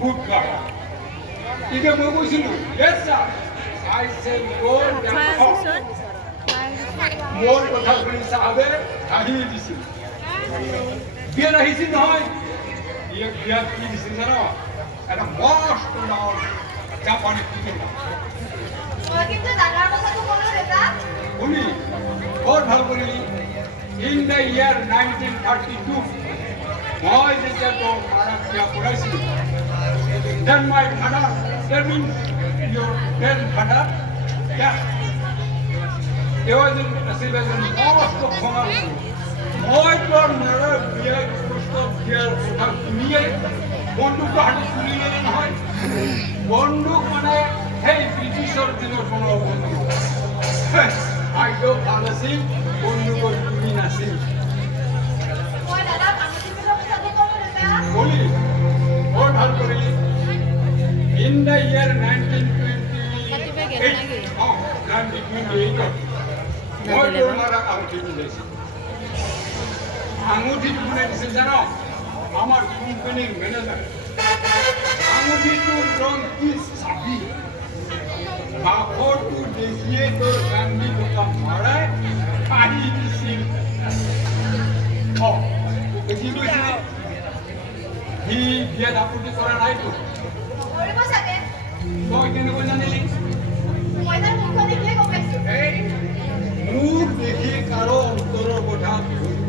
Good God. Ike মই কৈছিলো, yes sir. I said, go and talk. মোৰ কথা শুনি চাহাবে হাঁহি দিছিল। বিয়াত আহিছিল নহয়, বিয়াত কি দিছিল জানো? এটা মস্ত ডাঙৰ জাপানী ক্ৰিকেট। শুনি বৰ ভাল কৰিলি। In the year 1932, মই যেতিয়া তোৰ ভাড়াত বিয়া কৰাইছিলোঁ, then my father, that means your grandfather, yeah, আছিল এজন মস্ত খঙাল। মই তোৰ ল'ৰাৰ বিয়াৰ প্ৰস্তাৱ দিয়াৰ কথা শুনিয়েই বন্দুকটো হাতত তুলি ল'লে নহয়। বন্দুক মানে সেই ব্ৰিটিছৰ দিনৰ কোনো বন্দুক। আইটো ভাল আছিল, বন্দুকৰ গুলি নাছিল। বলি বৰ ভাল কৰিলি। In the year 1928, মই তোৰ ল'ৰাক আঙুঠি পিন্ধাইছিলোঁ। আঙুঠিটো কোনে দিছিল জানো? আমাৰ কোম্পানীৰ মেনেজাৰ। আঙুঠিটোৰ ৰং কি চাবি। বাঘৰটো দেখিয়ে তোৰ গান্ধী টকা মাৰাই কাঢ়ি দিছিল। দেখি গৈছিলে সি বিয়াত আপত্তি কৰা নাইতো। তই কেনেকৈ জানিলি?